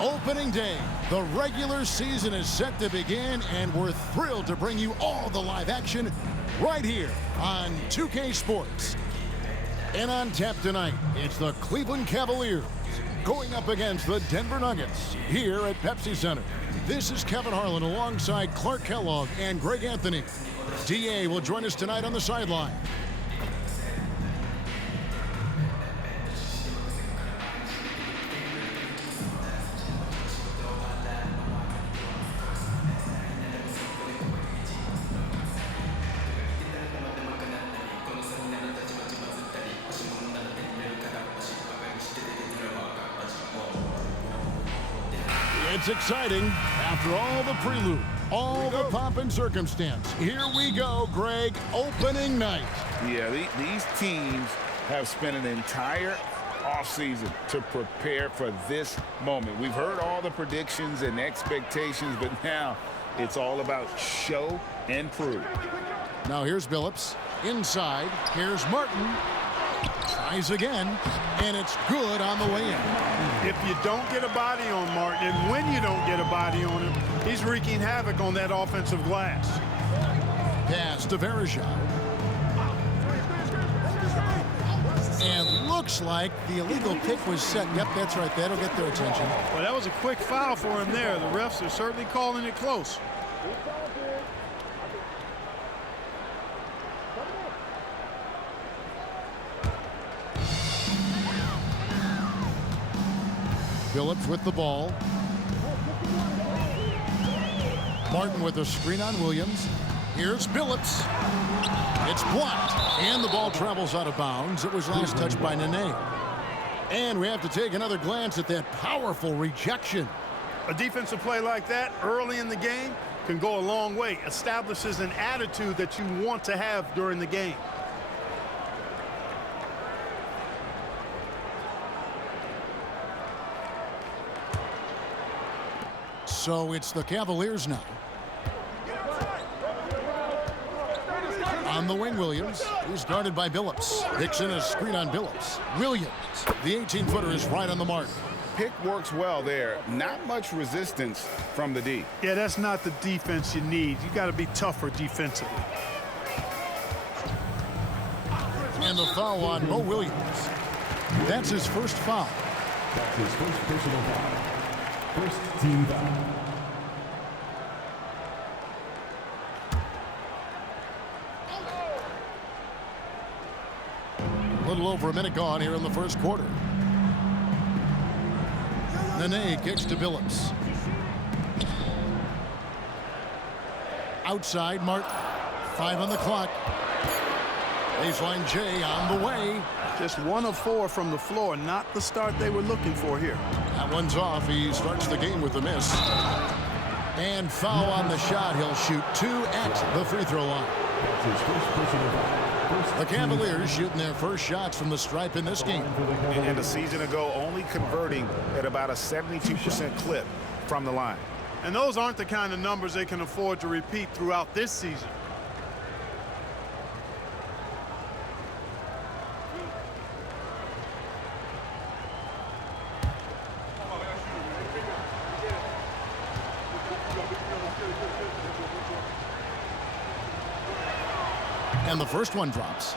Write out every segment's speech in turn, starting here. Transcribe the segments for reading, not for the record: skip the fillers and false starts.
Opening day, the regular season is set to begin, and we're thrilled to bring you all the live action right here on 2K Sports. And on tap tonight, it's the Cleveland Cavaliers going up against the Denver Nuggets here at Pepsi Center. This is Kevin Harlan alongside Clark Kellogg and Greg Anthony. DA will join us tonight on the sideline. It's exciting. After all the prelude, all the pomp and circumstance, here we go, Greg, opening night. Yeah, these teams have spent an entire offseason to prepare for this moment. We've heard all the predictions and expectations, but now it's all about show and prove. Now here's Billups. Inside, here's Martin. Tries again, and it's good on the way in. If you don't get a body on Martin, and when you don't get a body on him, he's wreaking havoc on that offensive glass. Pass to Verija. And looks like the illegal pick was set. Yep, that's right. That'll get their attention. Well, that was a quick foul for him there. The refs are certainly calling it close. Billups with the ball. Martin with a screen on Williams. Here's Billups. It's blocked, and the ball travels out of bounds. It was last touched by Nene. And we have to take another glance at that powerful rejection. A defensive play like that early in the game can go a long way. Establishes an attitude that you want to have during the game. So it's the Cavaliers now. On the wing, Williams. He's guarded by Billups. Dixon a screen on Billups. Williams, the 18-footer, is right on the mark. Pick works well there. Not much resistance from the D. Yeah, that's not the defense you need. You got to be tougher defensively. And the foul on Mo Williams. That's his first foul. That's his first personal foul. First team foul. A little over a minute gone here in the first quarter. Nene kicks to Billups. Outside, Martin. 5 on the clock. Baseline J on the way. Just 1 of 4 from the floor. Not the start they were looking for here. That one's off. He starts the game with a miss. And foul on the shot. He'll shoot 2 at the free throw line. That's his first personal foul. The Cavaliers shooting their first shots from the stripe in this game. And a season ago, only converting at about a 72% clip from the line. And those aren't the kind of numbers they can afford to repeat throughout this season. And the first one drops.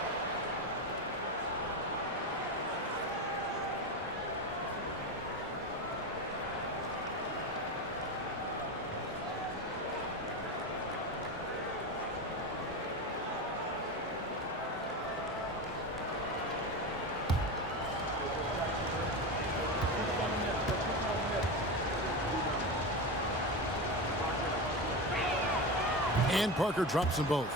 And Parker drops them both.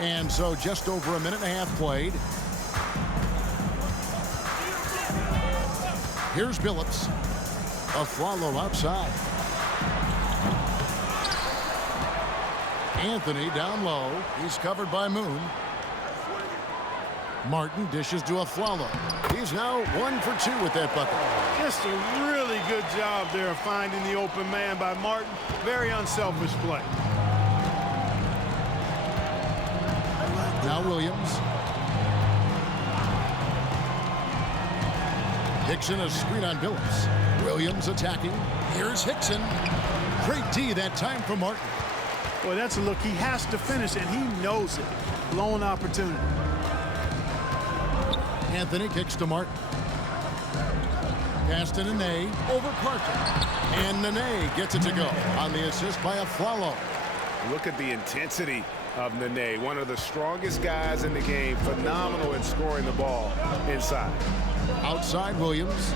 And so just over a minute and a half played. Here's Billups. A follow outside. Anthony down low. He's covered by Moon. Martin dishes to Afflalo. He's now 1 for 2 with that bucket. Just a really good job there of finding the open man by Martin. Very unselfish play. Now Williams. Hickson a screen on Billups. Williams attacking. Here's Hickson. Great D that time from Martin. Boy, that's a look he has to finish, and he knows it. Blown opportunity. Anthony kicks to Martin. Pass to Nene over Parker. And Nene gets it to go on the assist by Aflalo. Look at the intensity of Nene, one of the strongest guys in the game. Phenomenal at scoring the ball inside. Outside Williams.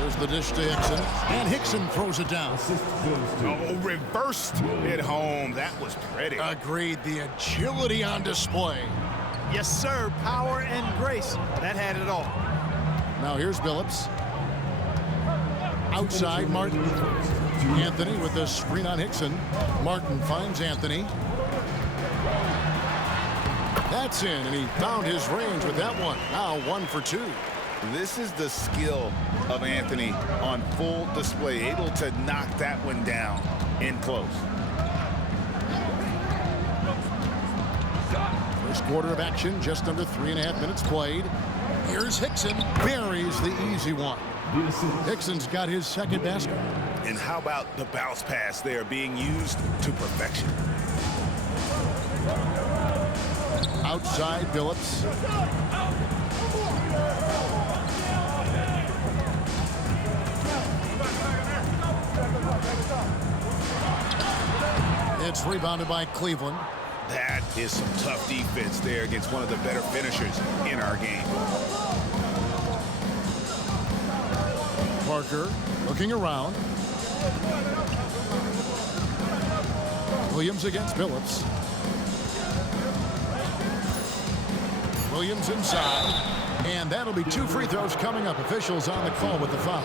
There's the dish to Hickson. And Hickson throws it down. Oh, reversed it home. That was pretty. Agreed. The agility on display. Yes, sir. Power and grace. That had it all. Now here's Billups. Outside Martin. Anthony with the screen on Hickson. Martin finds Anthony. That's in, and he found his range with that one. Now 1 for 2. This is the skill of Anthony on full display, able to knock that one down in close. First quarter of action, just under 3.5 minutes played. Here's Hickson, buries the easy one. Hickson's got his second basket. And how about the bounce pass there being used to perfection? Outside Billups. It's rebounded by Cleveland. That is some tough defense there against one of the better finishers in our game. Parker looking around. Williams against Billups. Williams inside. And that'll be 2 free throws coming up. Officials on the call with the foul.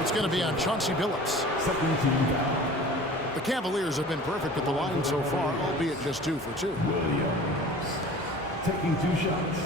It's going to be on Chauncey Billups. The Cavaliers have been perfect at the line so far, albeit just 2 for 2. Williams taking 2 shots.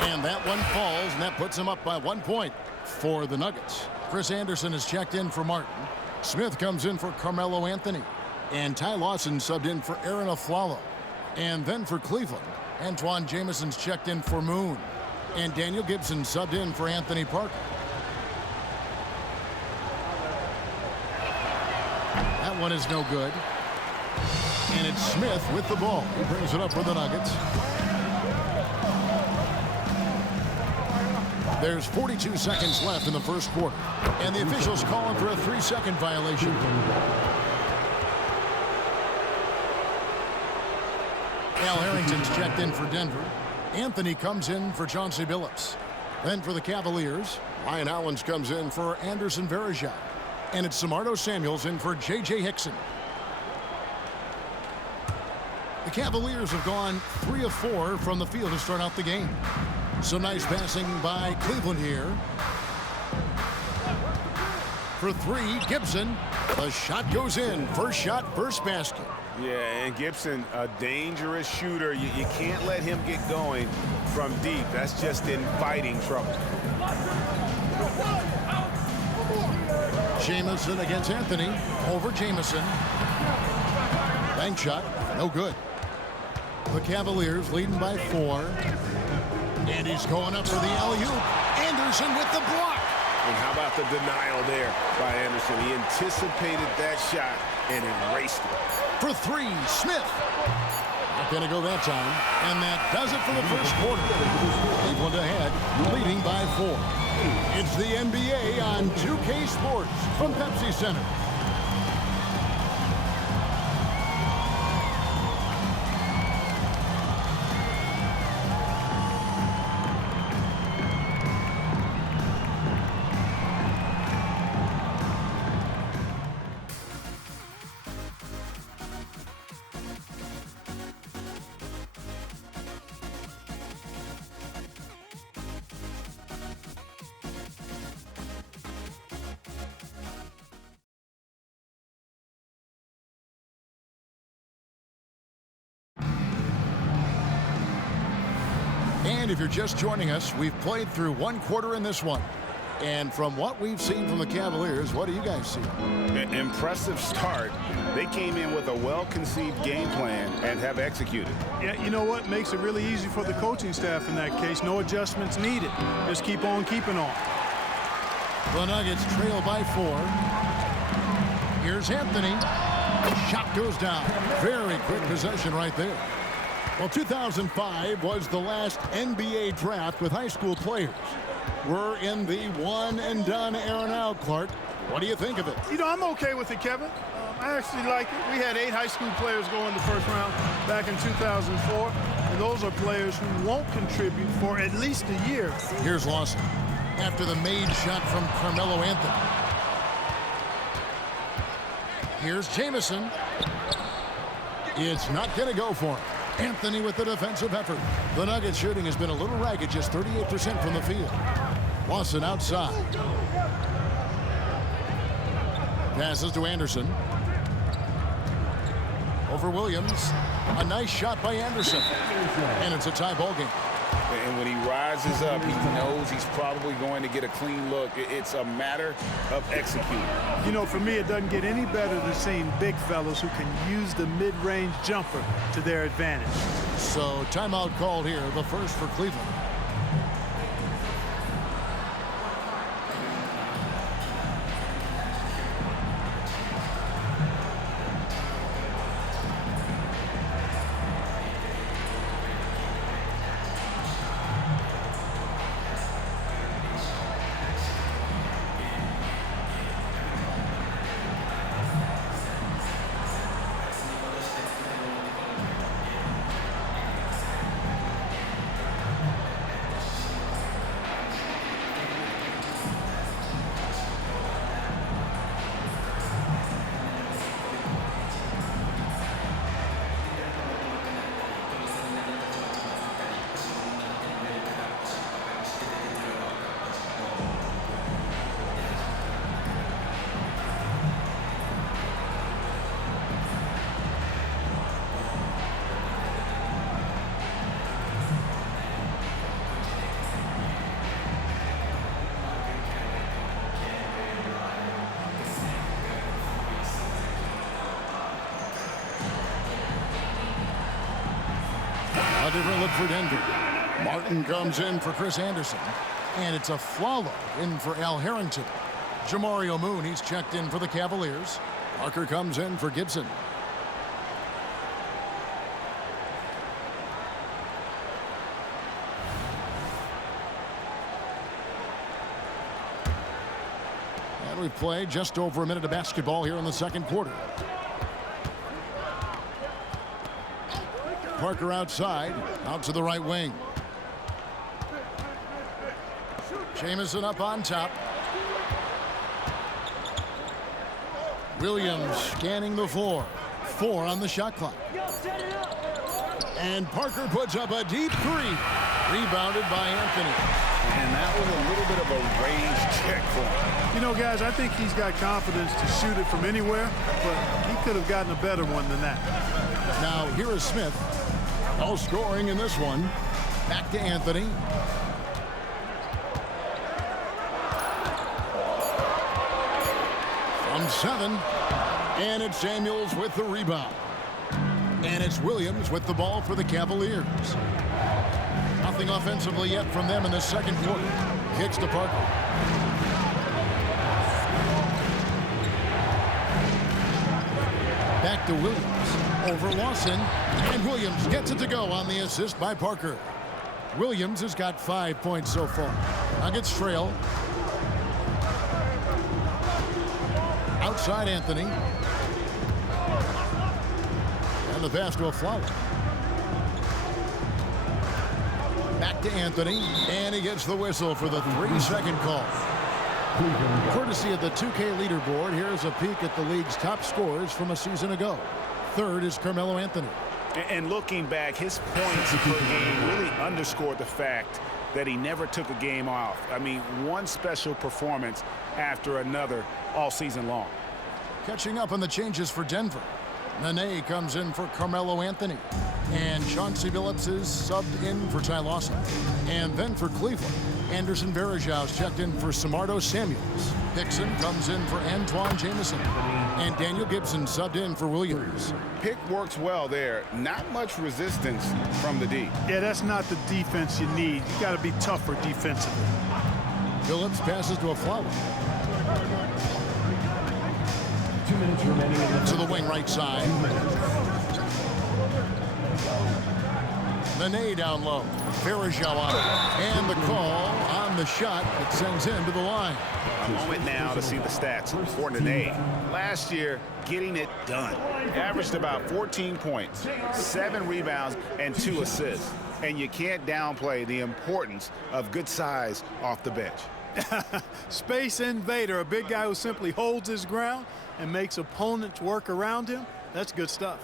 And that one falls, and that puts him up by 1 point for the Nuggets. Chris Anderson is checked in for Martin. Smith comes in for Carmelo Anthony. And Ty Lawson subbed in for Aaron Aflalo. And then for Cleveland, Antoine Jameson's checked in for Moon. And Daniel Gibson subbed in for Anthony Parker. That one is no good. And it's Smith with the ball. He brings it up for the Nuggets. There's 42 seconds left in the first quarter. And the officials calling for a 3-second violation. Al Harrington's checked in for Denver. Anthony comes in for Chauncey Billups. Then for the Cavaliers, Ryan Hollins comes in for Anderson Varejao. And it's Samardo Samuels in for J.J. Hickson. The Cavaliers have gone 3 of 4 from the field to start out the game. Some nice passing by Cleveland here. For 3, Gibson. The shot goes in. First shot, first basket. Yeah, and Gibson, a dangerous shooter. You can't let him get going from deep. That's just inviting trouble. Jamison against Anthony. Over Jamison. Bank shot. No good. The Cavaliers leading by 4. And he's going up for the alley-oop. Anderson with the block. And how about the denial there by Anderson? He anticipated that shot and erased it. For 3, Smith. Not going to go that time. And that does it for the first quarter. Cleveland ahead, leading by 4. It's the NBA on 2K Sports from Pepsi Center. And if you're just joining us, we've played through one quarter in this one. And from what we've seen from the Cavaliers, what do you guys see? Impressive start. They came in with a well-conceived game plan and have executed. Yeah, you know what? Makes it really easy for the coaching staff in that case. No adjustments needed. Just keep on keeping on. The Nuggets trail by 4. Here's Anthony. Shot goes down. Very quick possession right there. Well, 2005 was the last NBA draft with high school players. We're in the one-and-done era now, Clark. What do you think of it? You know, I'm okay with it, Kevin. I actually like it. We had 8 high school players go in the first round back in 2004, and those are players who won't contribute for at least a year. Here's Lawson after the made shot from Carmelo Anthony. Here's Jamison. It's not going to go for him. Anthony with the defensive effort. The Nuggets shooting has been a little ragged, just 38% from the field. Lawson outside. Passes to Anderson. Over Williams. A nice shot by Anderson. And it's a tie ball game. And when he rises up, he knows he's probably going to get a clean look. It's a matter of executing. You know, for me, it doesn't get any better than seeing big fellas who can use the mid-range jumper to their advantage. So timeout called here, the first for Cleveland. A different look for Denver. Martin comes in for Chris Anderson. And it's a Flalo in for Al Harrington. Jamario Moon, he's checked in for the Cavaliers. Parker comes in for Gibson. And we've played just over a minute of basketball here in the second quarter. Parker outside, out to the right wing. Jamison up on top. Williams scanning the floor. 4 on the shot clock. And Parker puts up a deep 3. Rebounded by Anthony. And that was a little bit of a raised check for him. You know, guys, I think he's got confidence to shoot it from anywhere, but he could have gotten a better one than that. Now, here is Smith. No scoring in this one. Back to Anthony. From 7. And it's Samuels with the rebound. And it's Williams with the ball for the Cavaliers. Nothing offensively yet from them in the second quarter. Kicks to Parker. Back to Williams. Over Lawson, and Williams gets it to go on the assist by Parker. Williams has got 5 points so far. Nuggets trail. Outside Anthony. And the pass to a Flalo. Back to Anthony, and he gets the whistle for the 3-second call. Courtesy of the 2K leaderboard, here's a peek at the league's top scorers from a season ago. Third is Carmelo Anthony. And looking back, his points per game really underscored the fact that he never took a game off. I mean, one special performance after another all season long. Catching up on the changes for Denver. Nene comes in for Carmelo Anthony. And Chauncey Billups is subbed in for Ty Lawson. And then for Cleveland, Anderson Varejau's checked in for Samardo Samuels. Hickson comes in for Antoine Jamison. And Daniel Gibson subbed in for Williams. Pick works well there. Not much resistance from the D. Yeah, that's not the defense you need. You got to be tougher defensively. Billups passes to a Flower. 2 minutes remaining in the To the wing right side. Nene down low. Varejao on it. And the call on the shot that sends him to the line. A moment now to see the stats for Nene. Last year, getting it done. Averaged about 14 points, 7 rebounds, and 2 assists. And you can't downplay the importance of good size off the bench. Space invader, a big guy who simply holds his ground and makes opponents work around him. That's good stuff.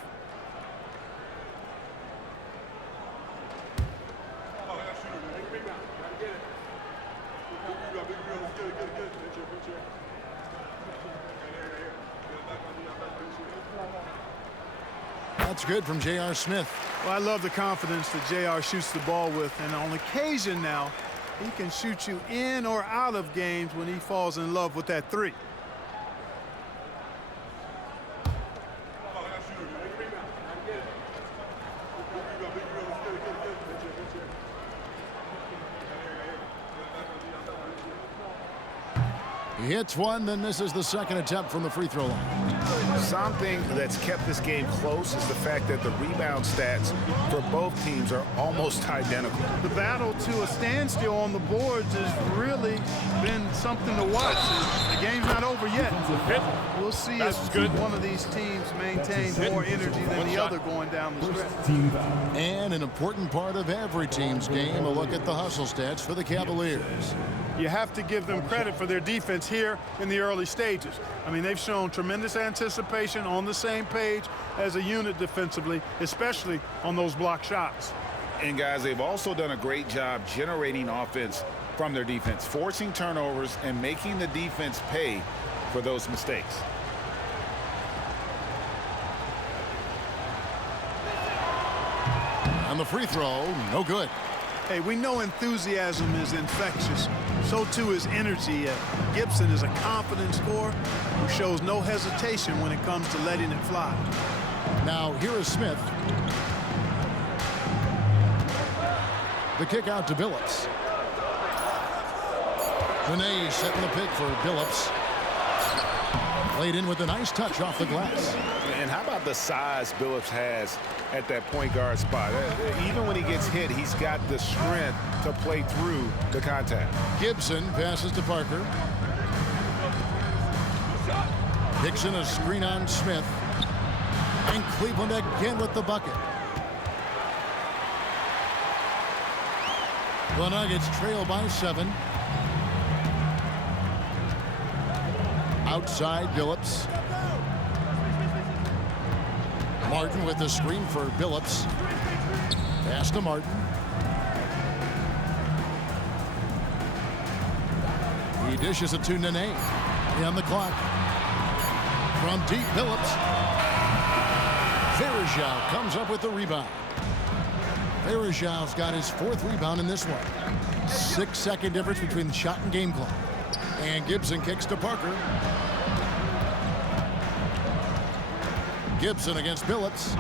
That's good from J.R. Smith. Well, I love the confidence that J.R. shoots the ball with, and on occasion now, he can shoot you in or out of games when he falls in love with that three. He hits one, then misses the second attempt from the free throw line. Something that's kept this game close is the fact that the rebound stats for both teams are almost identical. The battle to a standstill on the boards has really been something to watch. The game's not over yet. We'll see if one of these teams maintains more energy than the other going down the stretch. team foul. And an important part of every team's game, a look at the hustle stats for the Cavaliers. You have to give them credit for their defense here in the early stages. I mean, they've shown tremendous anticipation, on the same page as a unit defensively, especially on those block shots. And guys, they've also done a great job generating offense from their defense, forcing turnovers and making the defense pay for those mistakes. On the free throw, no good. Hey, we know enthusiasm is infectious. So too is energy. Gibson is a confident scorer who shows no hesitation when it comes to letting it fly. Now here is Smith. The kick out to Billups. Nene setting the pick for Billups. Laid in with a nice touch off the glass. And how about the size Billups has at that point guard spot? Even when he gets hit, he's got the strength to play through the contact. Gibson passes to Parker. Hickson a screen on Smith. And Cleveland again with the bucket. The Nuggets trail by 7. Outside Billups. Martin with the screen for Billups. Pass to Martin. He dishes it to Nene. On the clock. From deep, Billups. Varejao comes up with the rebound. Varejao's got his 4th rebound in this one. 6-second difference between the shot and game clock. And Gibson kicks to Parker. Gibson against Billups.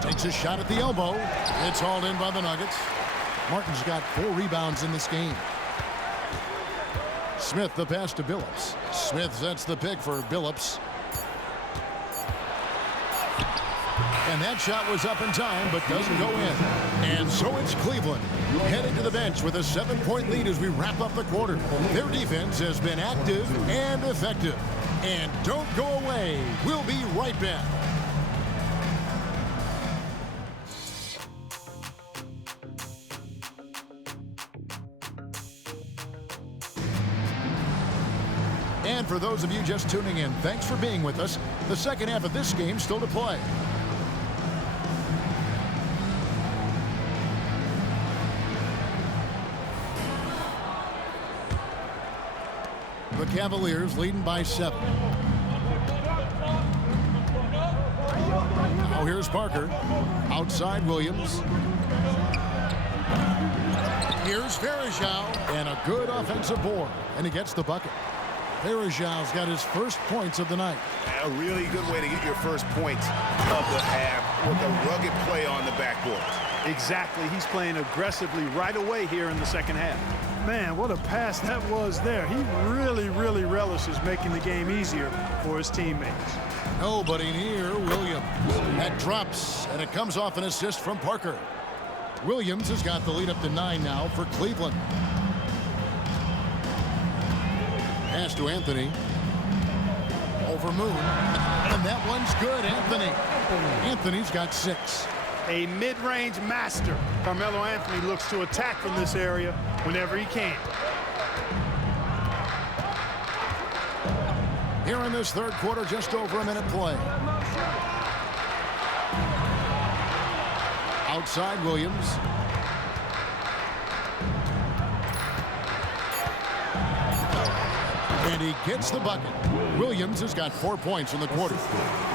Takes a shot at the elbow. It's hauled in by the Nuggets. Martin's got 4 rebounds in this game. Smith the pass to Billups. Smith sets the pick for Billups. And that shot was up in time, but doesn't go in. And so it's Cleveland heading to the bench with a 7-point lead as we wrap up the quarter. Their defense has been active and effective. And don't go away. We'll be right back. And for those of you just tuning in, thanks for being with us. The second half of this game still to play. The Cavaliers leading by 7. Here's Parker. Outside Williams. Here's Varejao. And a good offensive board. And he gets the bucket. Varejao's got his first points of the night. A really good way to get your first points of the half with a rugged play on the backboard. Exactly. He's playing aggressively right away here in the second half. Man, what a pass that was there. He really relishes making the game easier for his teammates. Nobody near Williams. That drops, and it comes off an assist from Parker. Williams has got the lead up to 9 now for Cleveland. Pass to Anthony. Over Moon. And that one's good, Anthony. Anthony's got 6. A mid-range master. Carmelo Anthony looks to attack from this area whenever he can. Here in this third quarter, just over a minute play. Outside Williams. And he gets the bucket. Williams has got 4 points in the quarter.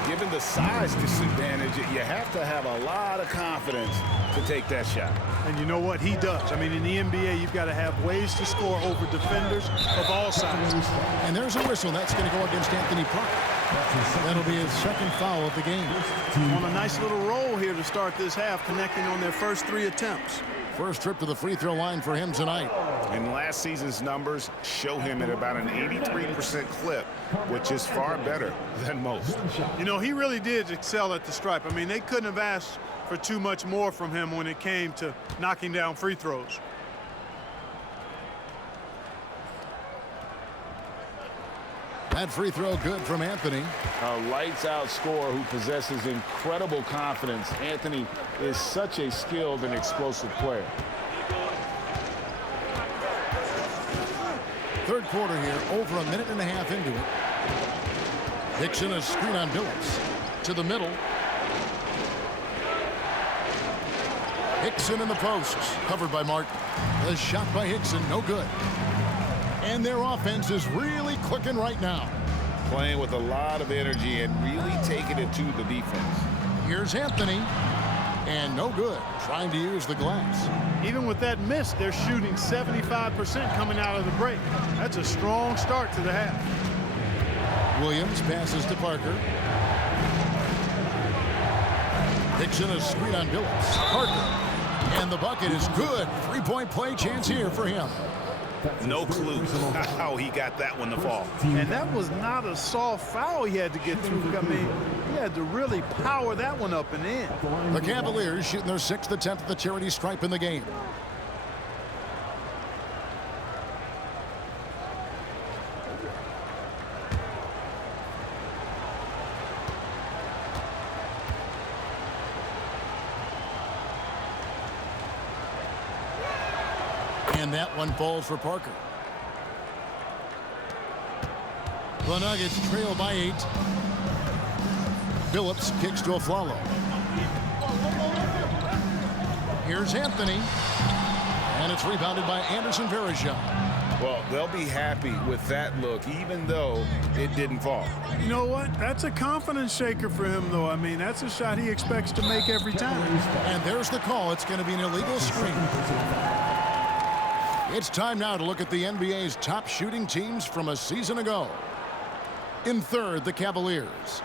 Given the size disadvantage, you have to have a lot of confidence to take that shot. And you know what? He does. I mean, in the NBA, you've got to have ways to score over defenders of all sizes. And there's a whistle. That's going to go against Anthony Parker. That'll be his second foul of the game. On a nice little roll here to start this half, connecting on their first 3 attempts. First trip to the free throw line for him tonight. And last season's numbers show him at about an 83% clip, which is far better than most. You know, he really did excel at the stripe. I mean, they couldn't have asked for too much more from him when it came to knocking down free throws. That free throw good from Anthony. A lights-out scorer who possesses incredible confidence. Anthony is such a skilled and explosive player. Third quarter here, over a minute and a half into it. Hickson a screen on Billups. To the middle. Hickson in the post. Covered by Martin. The shot by Hickson, no good. And their offense is really clicking right now. Playing with a lot of energy and really taking it to the defense. Here's Anthony. And no good. Trying to use the glass. Even with that miss, they're shooting 75% coming out of the break. That's a strong start to the half. Williams passes to Parker. Hickson a screen on Billups. Parker. And the bucket is good. 3-point play chance here for him. No clue how he got that one to fall. And that was not a soft foul he had to get through. I mean, he had to really power that one up and in. The Cavaliers shooting their 6th attempt at the charity stripe in the game. And that one falls for Parker. The Nuggets trail by 8. Billups kicks to Aflalo. Here's Anthony. And it's rebounded by Anderson Varejao. Well, they'll be happy with that look, even though it didn't fall. You know what? That's a confidence shaker for him, though. I mean, that's a shot he expects to make every time. And there's the call. It's going to be an illegal screen. It's time now to look at the NBA's top shooting teams from a season ago. In third, the Cavaliers.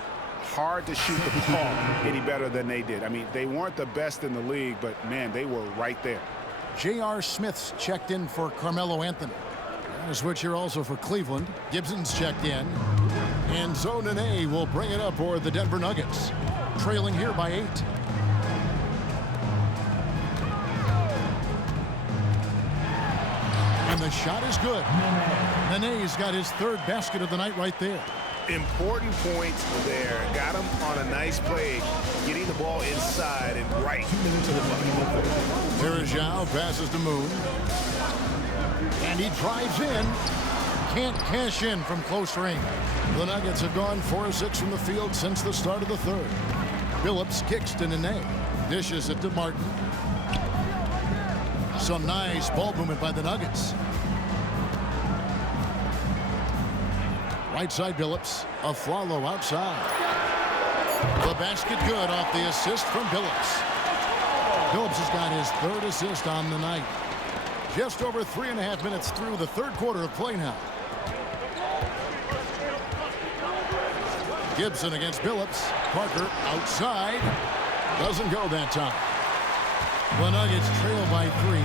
Hard to shoot the ball any better than they did. I mean, they weren't the best in the league, but, man, they were right there. J.R. Smith's checked in for Carmelo Anthony. And a switch here also for Cleveland. Gibson's checked in. And Nene will bring it up for the Denver Nuggets. Trailing here by 8. And the shot is good. Nene's got his 3rd basket of the night right there. Important points there. Got him on a nice play, getting the ball inside and right into the bucket. Varejao passes to Moon. And he drives in. Can't cash in from close range. The Nuggets have gone 4 of 6 from the field since the start of the third. Billups kicks to Nene. Dishes it to Martin. Some nice ball movement by the Nuggets. Right side Billups. Aflalo outside. The basket good off the assist from Billups. Billups has got his 3rd assist on the night. Just over 3.5 minutes through the 3rd quarter of play now. Gibson against Billups. Parker outside. Doesn't go that time. The Nuggets trail by 3.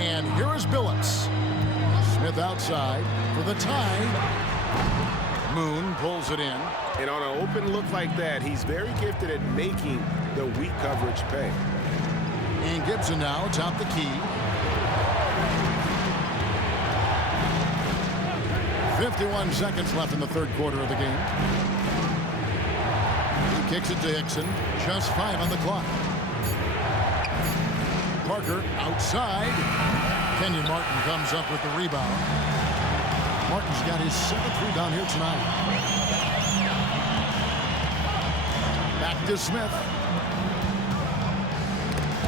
And here is Billups. Smith outside for the tie. Moon pulls it in. And on an open look like that, he's very gifted at making the weak coverage pay. And Gibson now top the key. 51 seconds left in the 3rd quarter of the game. He kicks it to Hickson. Just 5 on the clock. Parker outside. Kenyon Martin comes up with the rebound. Martin's got his 7th rebound here tonight. Back to Smith.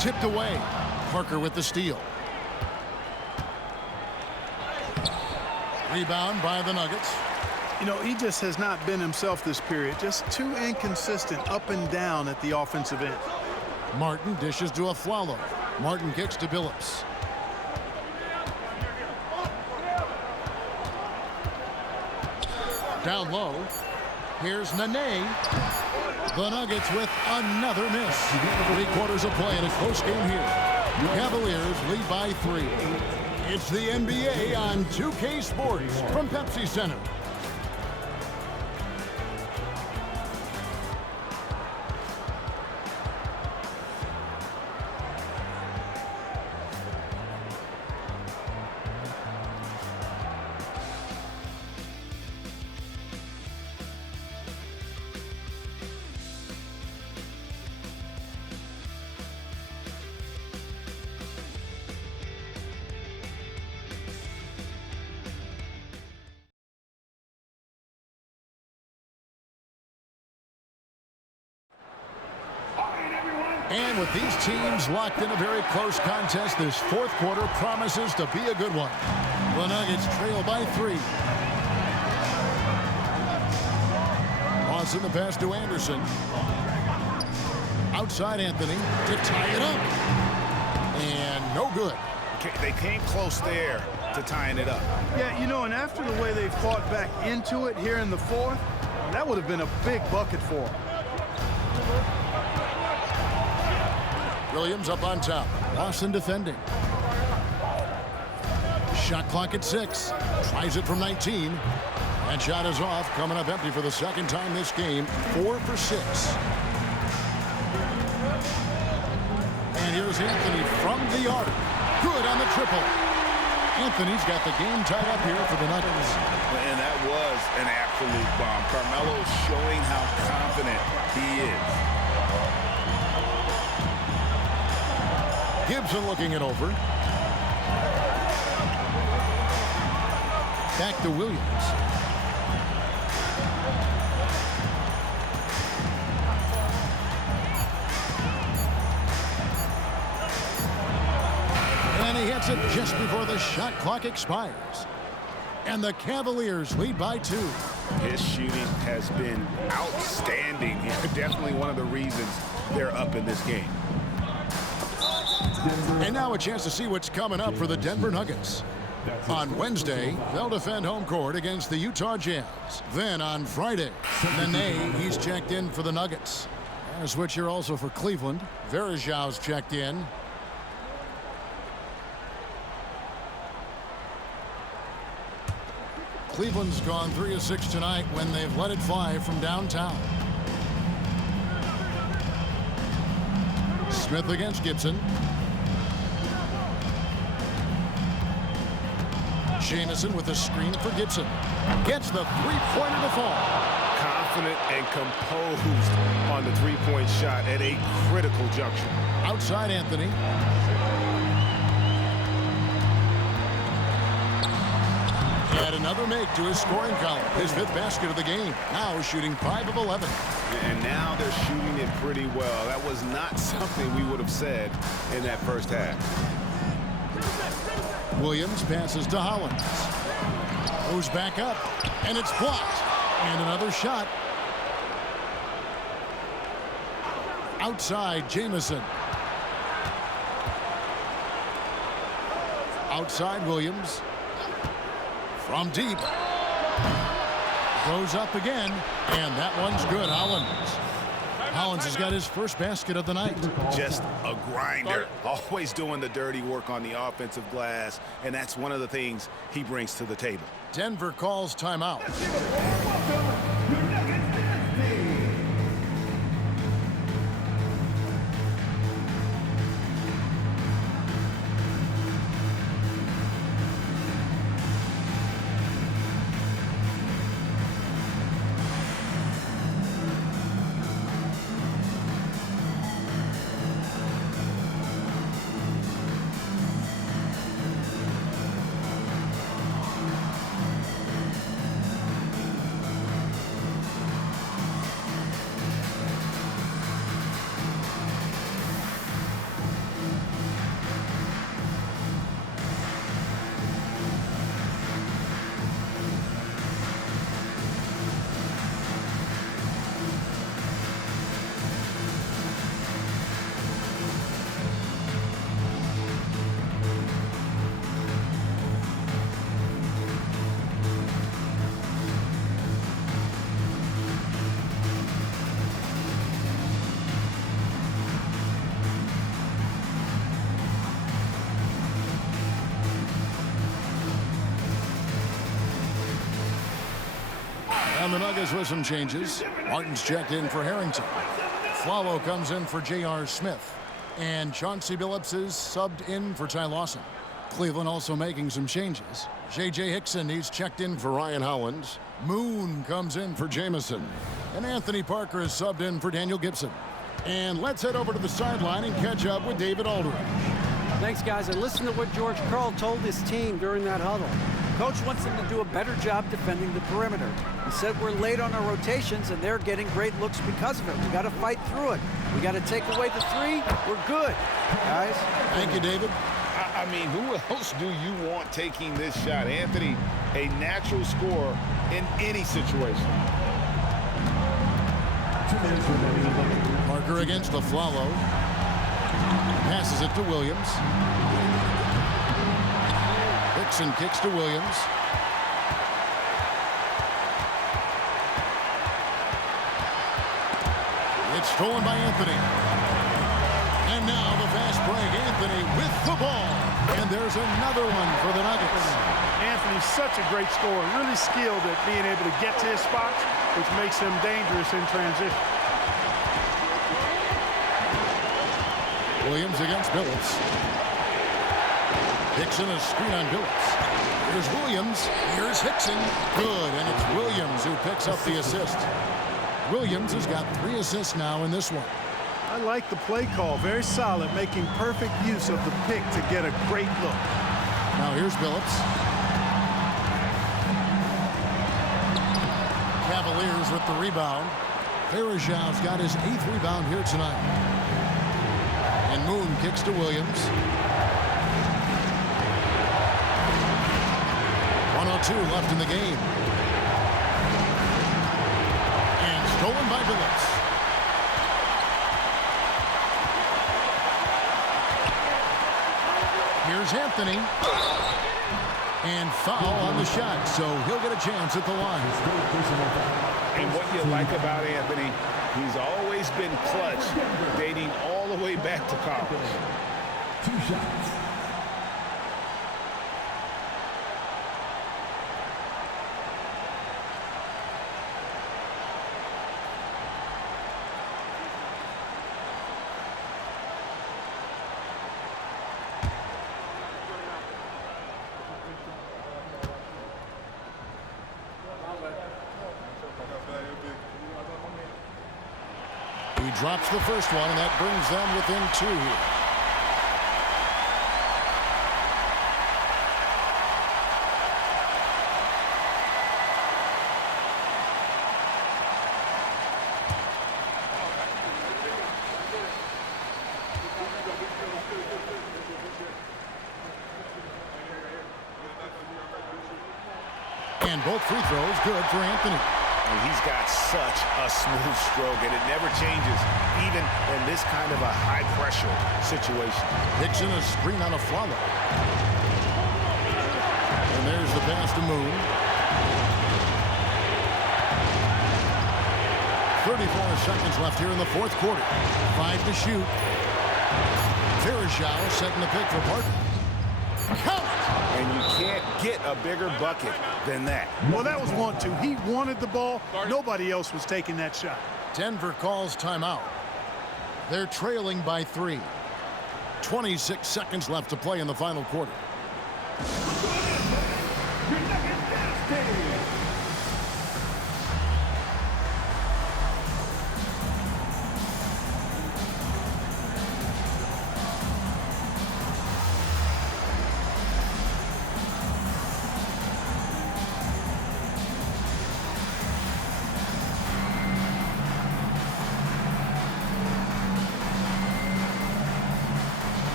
Tipped away. Parker with the steal. Rebound by the Nuggets. You know, he just has not been himself this period. Just too inconsistent up and down at the offensive end. Martin dishes to Afflalo. Martin kicks to Billups. Down low. Here's Nene. The Nuggets with another miss. 3 quarters of play in a close game here. Cavaliers lead by 3. It's the NBA on 2K Sports from Pepsi Center. And with these teams locked in a very close contest, this 4th quarter promises to be a good one. The Nuggets trail by 3. Lawson the pass to Anderson. Outside Anthony to tie it up. And no good. They came close there to tying it up. Yeah, you know, and after the way they fought back into it here in the 4th, that would have been a big bucket for them. Williams up on top. Lawson defending. Shot clock at 6. Tries it from 19. That shot is off. Coming up empty for the 2nd time this game. 4 for 6. And here's Anthony from the arc. Good on the triple. Anthony's got the game tied up here for the Nuggets. And that was an absolute bomb. Carmelo showing how confident he is. Gibson looking it over. Back to Williams. And he hits it just before the shot clock expires. And the Cavaliers lead by 2. His shooting has been outstanding. Definitely one of the reasons they're up in this game. And now a chance to see what's coming up for the Denver Nuggets. On Wednesday, they'll defend home court against the Utah Jazz. Then on Friday, Nene, he's checked in for the Nuggets. And a switch here also for Cleveland. Verajau's checked in. Cleveland's gone 3 of 6 tonight when they've let it fly from downtown. Smith against Gibson. Jamison with a screen for Gibson. Gets the three-pointer to fall. Confident and composed on the three-point shot at a critical juncture. Outside Anthony. Add another make to his scoring column. His 5th basket of the game. Now shooting 5 of 11. And now they're shooting it pretty well. That was not something we would have said in that first half. Williams passes to Hollins. Goes back up, and it's blocked. And another shot. Outside, Jamison. Outside, Williams. From deep. Goes up again, and that one's good. Hollins has got his first basket of the night. Just a grinder, always doing the dirty work on the offensive glass, and that's one of the things he brings to the table. Denver calls timeout. And the Nuggets with some changes. Martin's checked in for Harrington. Flalo comes in for J.R. Smith. And Chauncey Billups is subbed in for Ty Lawson. Cleveland also making some changes. J.J. Hickson, he's checked in for Ryan Hollins. Moon comes in for Jamison. And Anthony Parker is subbed in for Daniel Gibson. And let's head over to the sideline and catch up with David Aldridge. Thanks, guys. And listen to what George Karl told his team during that huddle. Coach wants them to do a better job defending the perimeter. He said we're late on our rotations, and they're getting great looks because of it. We got to fight through it. We got to take away the three. We're good, guys. Thank you, David. I mean, who else do you want taking this shot? Anthony, a natural scorer in any situation. Parker against the Flalo. Passes it to Williams. Hickson kicks to Williams. It's stolen by Anthony. And now the fast break. Anthony with the ball. And there's another one for the Nuggets. Anthony's such a great scorer, really skilled at being able to get to his spots, which makes him dangerous in transition. Williams against Billups. Hickson a screen on Billups. Here's Williams. Here's Hickson. Good, and it's Williams who picks up the assist. Williams has got 3 assists now in this one. I like the play call. Very solid, making perfect use of the pick to get a great look. Now here's Billups. Cavaliers with the rebound. Farajow's got his 8th rebound here tonight. And Moon kicks to Williams. 1:02 left in the game. And stolen by Billups. Here's Anthony. And foul on the shot, so he'll get a chance at the line. And what you like about Anthony, he's always been clutch, dating all the way back to college. 2 shots. He drops the first one, and that brings them within 2 here. And both free throws good for Anthony. and he's got such a smooth stroke, and it never changes, even in this kind of a high-pressure situation. Dixon a screen on a follow. And there's the pass to Moon. 34 seconds left here in the fourth quarter. 5 to shoot. Varejao setting the pick for Parker. Count! And you can't get a bigger bucket than that. Well, that was 1-2. He wanted the ball. Nobody else was taking that shot. Denver calls timeout. They're trailing by 3. 26 seconds left to play in the final quarter.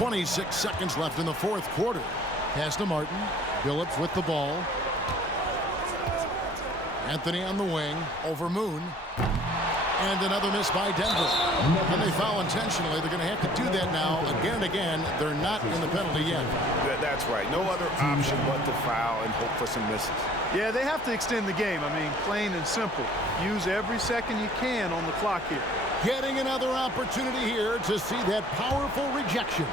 .26 seconds left in the fourth quarter. Pass to Martin. Billups with the ball. Anthony on the wing. Over Moon. And another miss by Denver. And they foul intentionally. They're going to have to do that now again and again. They're not in the penalty yet. That's right. No other option but to foul and hope for some misses. Yeah, they have to extend the game. I mean, plain and simple. Use every second you can on the clock here. Getting another opportunity here to see that powerful rejection.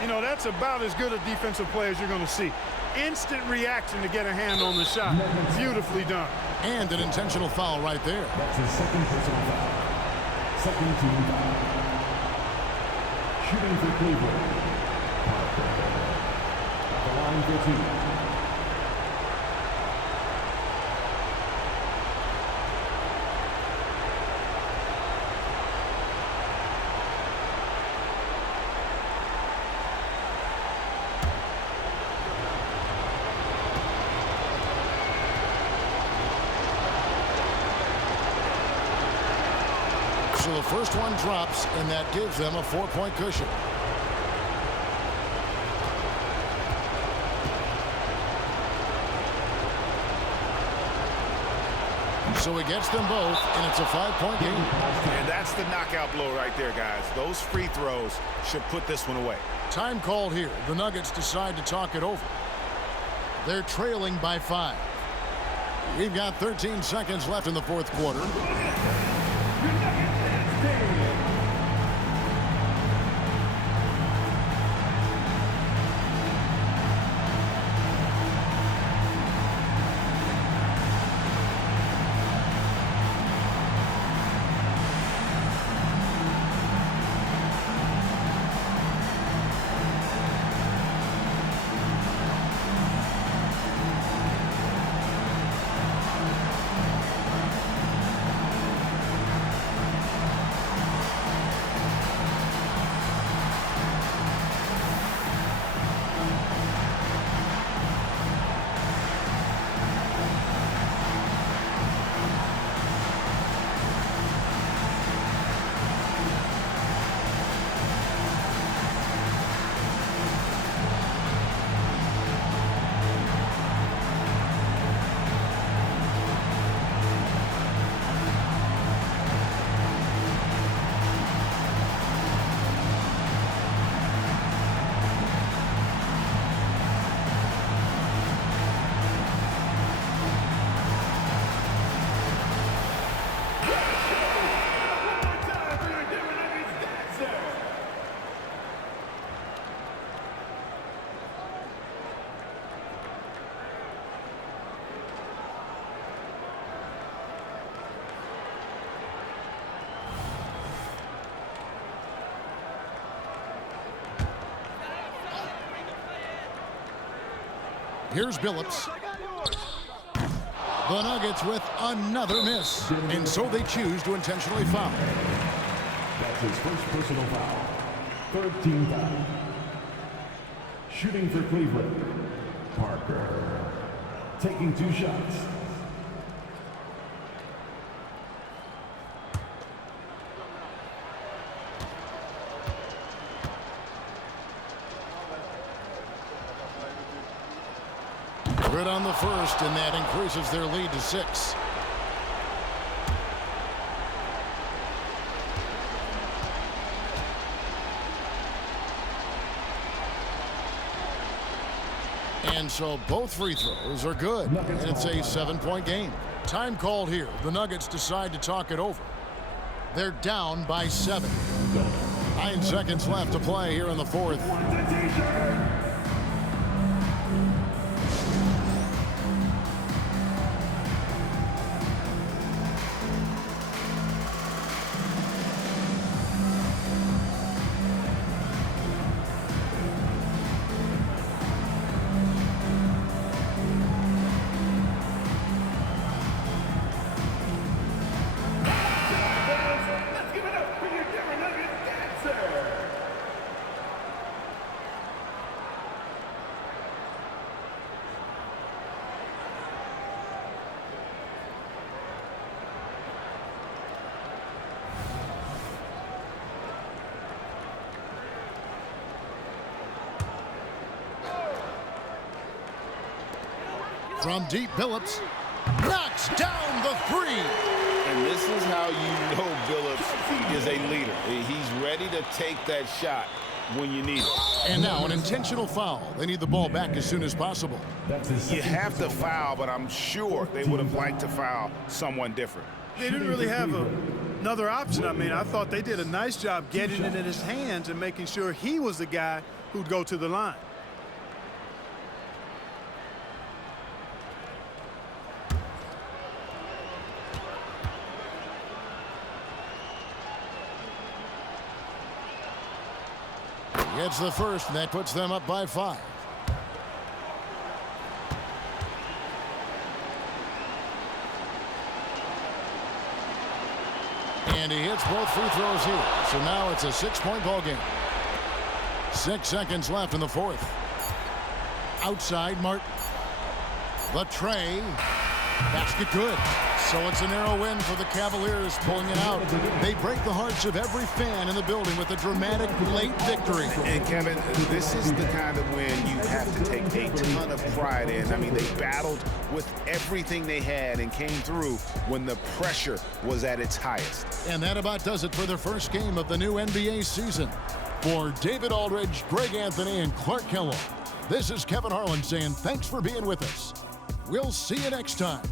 You know, that's about as good a defensive play as you're going to see. Instant reaction to get a hand on the shot. Beautifully done. And an intentional foul right there. That's his second personal foul. Second team foul. Shooting for Cleveland. Parker. At the line for 2. So the first one drops, and that gives them a 4-point cushion. So he gets them both, and it's a 5-point game. And that's the knockout blow right there, guys. Those free throws should put this one away. Time called here. The Nuggets decide to talk it over. They're trailing by 5. We've got 13 seconds left in the fourth quarter. Here's Billups. The Nuggets with another miss, and so they choose to intentionally foul. That's his first personal foul. Third team foul. Shooting for Cleveland, Parker. Taking 2 shots. Good on the first, and that increases their lead to 6. And so both free throws are good, and it's a 7-point game. Time called here. The Nuggets decide to talk it over. They're down by 7. 9 seconds left to play here in the fourth. From deep, Billups knocks down the 3. And this is how you know Billups is a leader. He's ready to take that shot when you need it. And now an intentional foul. They need the ball back as soon as possible. You have to foul, but I'm sure they would have liked to foul someone different. They didn't really have another option. I mean, I thought they did a nice job getting it in his hands and making sure he was the guy who'd go to the line. Gets the first, and that puts them up by 5. And he hits both free throws here. So now it's a 6-point ball game. 6 seconds left in the fourth. Outside, Martin. The tray. Basket good. So it's a narrow win for the Cavaliers, pulling it out. They break the hearts of every fan in the building with a dramatic late victory. And Kevin, this is the kind of win you have to take a ton of pride in. I mean, they battled with everything they had and came through when the pressure was at its highest. And that about does it for the first game of the new NBA season. For David Aldridge, Greg Anthony, and Clark Kellogg, this is Kevin Harlan saying thanks for being with us. We'll see you next time.